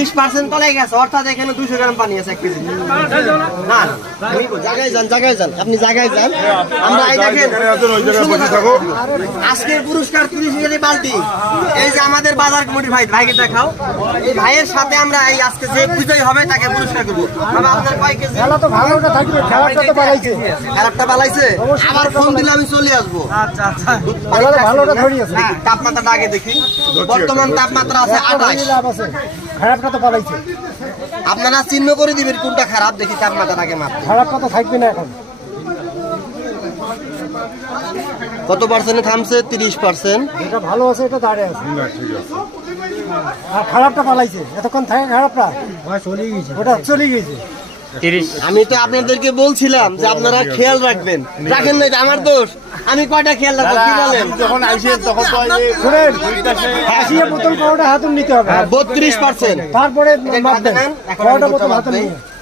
বিশ পার্সেন্ট তলায় গেছে অর্থাৎ এখানে দুশো গ্রাম পানি আছে এক কেজি। না জায়গায় যান জায়গায় যান। আপনি জায়গায় যান। আমরা এই দেখেন আজকের পুরস্কার তিরিশ কেজি বালতি। এই যে আমাদের বাজার কমিটির ভাই ভাইকে দেখাও। এই ভাইয়ের সাথে আমরা এই আজকে যে বিজয়ী হবে তাকে পুরস্কার করব। আপনার কয় কেজি? খেলা তো ভালোটা থাকবে খেলাটা তো বাড়াইছে। খারাপটা বালাইছে আবার ফোন দিলে আমি চলে আসব। আচ্ছা আচ্ছা। ভালোটা ধরিয়েছে হ্যাঁ, তাপমাত্রাটা আগে দেখি। বর্তমান তাপমাত্রা আছে আঠাশ। আছে। খারাপটা তো পালাইছে আপনারা চিহ্ন করে দিবেন কোনটা খারাপ দেখি তাপমাত্রাটা আগে মাপ খারাপটা তো থাকবে না এখন। কত পার্সেন্টে থামছে? তিরিশ পার্সেন্ট। এটা ভালো আছে এটা দাঁড়িয়ে আছে। আর খারাপটা পালাইছে। এতক্ষণ থাকে খারাপটা? চলে গেছে ওটা চলে গেছে আমি তো আপনাদেরকে বলছিলাম যে আপনারা খেয়াল রাখবেন। রাখেন না আমার দোষ। আমি কয়টা খেয়াল রাখব কি বলেন? যখন আইসেন তখন তো শুনেন হাসিয়ে নিতে হবে। বত্রিশ পার্সেন্ট। তারপরে।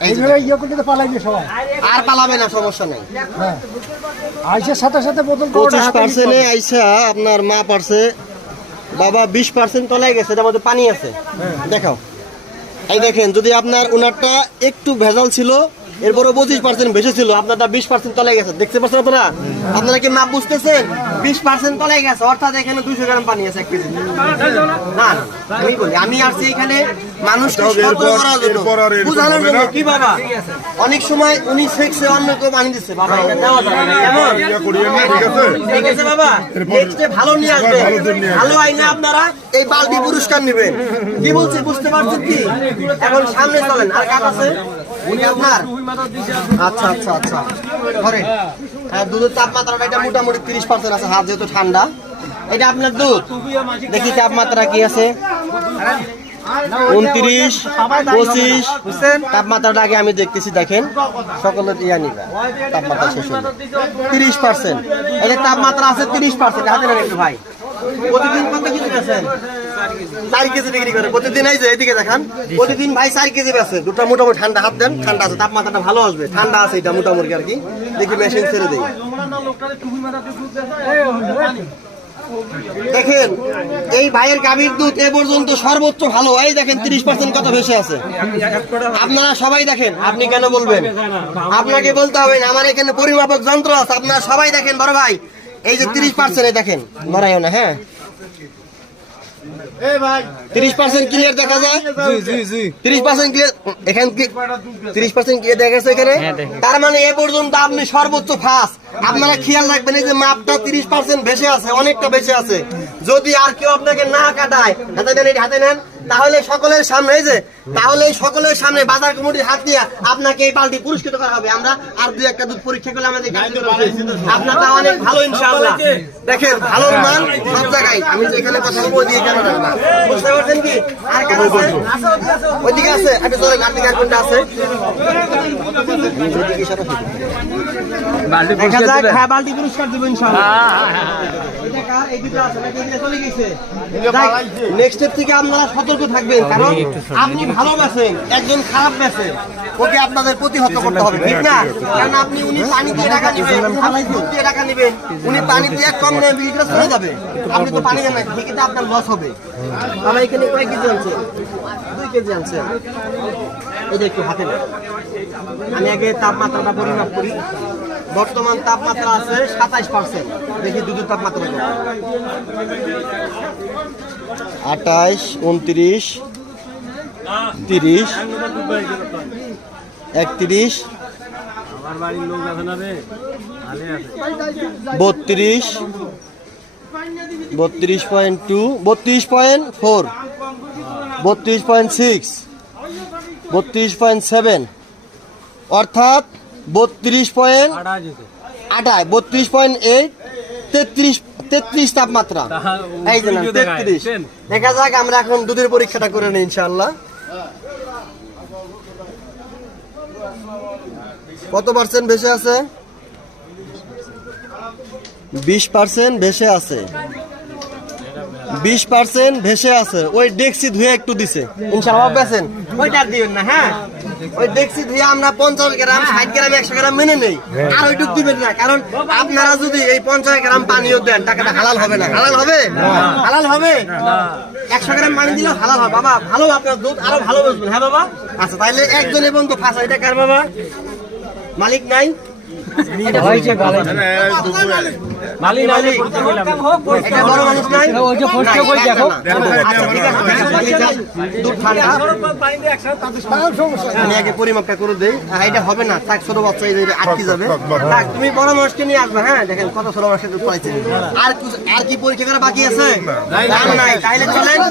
এইভাবে ইয়ে তো সবাই। আর পালাবে না সমস্যা নেই। হ্যাঁ। আইসের সাথে সাথে বোতল আইসা আপনার মা পারছে। বাবা বিশ পার্সেন্ট তলায় গেছে এটার মধ্যে পানি আছে। দেখাও। এই দেখেন যদি আপনার উনারটা একটু ভেজাল ছিল এরপরে পঁচিশ পার্সেন্ট বেশি ছিল আপনারটা বিশ পার্সেন্ট তলায় গেছে দেখতে পাচ্ছেন আপনারা? আপনারা কি মাপ বুঝতেছেন? বিশ পার্সেন্ট তলায় গেছে অর্থাৎ এখানে দুশো গ্রাম পানি আছে এক কেজি। না আমি বলি আমি আসছি এখানে বুঝানোর জন্য কি বাবা? অনেক সময় উনি শেখছে অন্য কেউ পানি দিচ্ছে। বাবা এটা দেওয়া যাবে কেমন? করিয়েন না, ঠিক আছে? বাবা। নেক্সটে ভালো নিয়ে আসবেন ভালো আইনে আপনারা এই বালতি পুরস্কার নেবেন। কি বলছি বুঝতে পারছেন কি? এখন সামনে চলেন আর কাজ আছে? উনি আপনার? আচ্ছা আচ্ছা আচ্ছা। ধরেন হ্যাঁ দুধের তাপমাত্রাটা এটা মোটামুটি তিরিশ পার্সেন্ট আছে হাত যেহেতু ঠান্ডা। এটা আপনার দুধ? দেখি তাপমাত্রা কি আছে। উনত্রিশ পঁচিশ তাপমাত্রাটা আগে আমি দেখতেছি দেখেন। সকলে দিয়া নিবে তাপমাত্রা শেষ হলো তিরিশ পার্সেন্ট এটা তাপমাত্রা আছে তিরিশ পার্সেন্ট হাতে একটু ভাই। প্রতিদিন কত কেজি বেছেন চার কেজি বিক্রি করে। প্রতিদিন এই যে এদিকে দেখান। প্রতিদিন ভাই চার কেজি বেছে দুটো মোটামুটি ঠান্ডা হাত দেন। ঠান্ডা আছে, তাপমাত্রাটা ভালো আসবে। ঠান্ডা আছে এটা মোটামুটি আর কি। দেখি মেশিন ছেড়ে দিই। দেখেন, এই ভাইয়ের গাভীর দুধ এ পর্যন্ত সর্বোচ্চ ভালো। এই দেখেন, তিরিশ পার্সেন্ট কত ভেসে আছে। আপনারা সবাই দেখেন, আপনি কেন বলবেন? আপনাকে বলতে হবে আমার এখানে পরিমাপক যন্ত্র আছে। আপনারা সবাই দেখেন, বড় ভাই। এই যে তিরিশ পার্সেন্ট দেখেন নড়াইও না হ্যাঁ। তিরিশ পার্সেন্ট ক্লিয়ার দেখা যায়? তিরিশ পার্সেন্ট ক্লিয়ার এখানে তিরিশ পার্সেন্ট ক্লিয়ার দেখা গেছে এখানে? তার মানে এ পর্যন্ত আপনি সর্বোচ্চ আপনারা খেয়াল রাখবেন এই যে মাপটা তিরিশ পার্সেন্ট বেশি আছে অনেকটা বেশি আছে। যদি আর কেউ আপনাকে না কাটায় হাতে নেন হাতে নেন তাহলে সকলের সামনে যে তাহলে এই সকলের সামনে বাজার কমিটির হাত দিয়ে আপনাকে এই বালতি পুরস্কৃত করা হবে। আমরা আর দুই একটা দুধ পরীক্ষা করলে আমাদের গাড়িতে আপনারটা অনেক ভালো ইনশাআল্লাহ। দেখেন ভালোর মান সব জায়গায়। আমি যে এখানে কথা বলব দিয়ে কেন বুঝতে পারছেন কি? আর কেন আছে? ওইদিকে আছে একটা জোরে গাড়ি কোনটা আছে? বালতি পুরস্কার দেবো ইনশাআল্লাহ। চলে? নেক্সট স্টেপ থেকে আপনারা সতর্ক থাকবেন কারণ আপনি ভালো বেছেন একজন খারাপ বেছেন ওকে আপনাদের প্রতিহত করতে হবে ঠিক না? কারণ আপনি উনি পানি দিয়ে টাকা নেবেন দিয়ে টাকা নেবেন উনি পানি দিয়ে কম নেবেন বিক্রিটা চলে যাবে। আপনি তো পানি দেন না ঠিকই আপনার লস হবে। তাহলে এখানে কয় কেজি আনছে? দুই কেজি আনছে। এই যে একটু হাতে নেন। আমি আগে তাপমাত্রাটা পরিমাপ করি। বর্তমান তাপমাত্রা আছে সাতাইশ পার্সেন্ট দেখি দুধের তাপমাত্রা আঠাইশ উনত্রিশ তিরিশ। একত্রিশ। বত্রিশ। বত্রিশ পয়েন্ট টু বত্রিশ পয়েন্ট ফোর বত্রিশ পয়েন্ট সিক্স বত্রিশ পয়েন্ট সেভেন অর্থাৎ বত্রিশ পয়েন্ট আটায় বত্রিশ পয়েন্ট এইট তেত্রিশ তেত্রিশ তাপমাত্রা। এই তেত্রিশ। দেখা যাক আমরা এখন দুধের পরীক্ষাটা করে নিই ইনশাল্লাহ কত পার্সেন্ট ভেসে আছে? বিশ পার্সেন্ট ভেসে আছে। বিশ পার্সেন্ট ভেসে আছে। ওই ডেক্সি ধুয়ে একটু দিছে। ইনশাল্লাহ বেছেন ওইটা দিবেন না হ্যাঁ? ওই দেখছি ধুয়ে আমরা পঞ্চাশ গ্রাম ষাট গ্রাম একশো গ্রাম মেনে নেই। আর ওইটুক দিবেন না কারণ আপনারা যদি এই পঞ্চাশ গ্রাম পানিও দেন টাকাটা হালাল হবে না। হালাল হবে? হালাল হবে? একশো গ্রাম পানি দিলেও হালাল হবে। বাবা ভালো আপনার দুধ আরও ভালো বুঝবেন। হ্যাঁ বাবা? আচ্ছা তাহলে একজন বন্ধু ফাঁসা এটা কার বাবা? মালিক নাই? পরিমাপটা করে দেই। এটা হবে না। ছোট বাচ্চা আটকে যাবে। তুমি নিয়ে আসবে। হ্যাঁ দেখেন কত ছোট মানুষকে দুধ পাইছে আর কিছু- আর কি পরীক্ষা করা বাকি আছে? নাই তাইলে চলেন।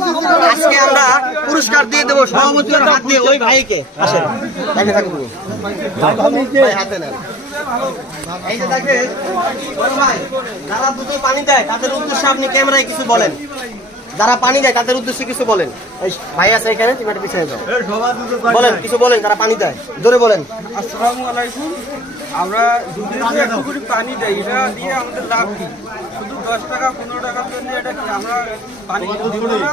আজকে আমরা পুরস্কার দিয়ে দেবো সভাপতির হাত দিয়ে ওই ভাইকে। আসেন। হাতে নেন এই যে যারা দুধে পানি দেয় তাদের উদ্দেশ্যে আপনি ক্যামেরায় কিছু বলেন। যারা পানি দেয় তাদের উদ্দেশ্যে কিছু বলেন। এই ভাই আছে এখানে তুমি একটা পিছনে যাও। বলেন কিছু বলেন যারা পানি দেয় ধরে বলেন। আসসালামু আলাইকুম। আমরা একটু পানি দেয় এটা দিয়ে আমাদের লাভ কি? শুধু দশ টাকা পনেরো টাকার জন্য এটা কি আমরা পানি দিব না?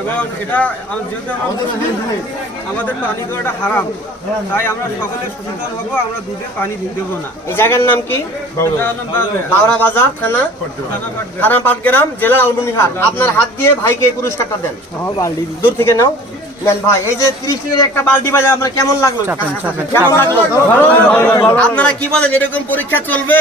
এবং এটা যেহেতু আমরা আমাদের পানি দেওয়াটা হারাম। তাই আমরা সকলে সচেতন হব আমরা দুধে পানি দেবো না। এই জায়গার নাম কি। বাবরা বাজার থানা? থানা পাটগ্রাম। জেলা লালমনিরহাট আপনার হাত দিয়ে ভাইকে এই পুরস্কারটা দেন। দূর থেকে নাও। নেন ভাই এই যে ত্রিশ লিটার একটা বালতি বাজার আমরা কেমন লাগল? কেমন লাগল? আপনারা কি বলেন এরকম পরীক্ষা চলবে?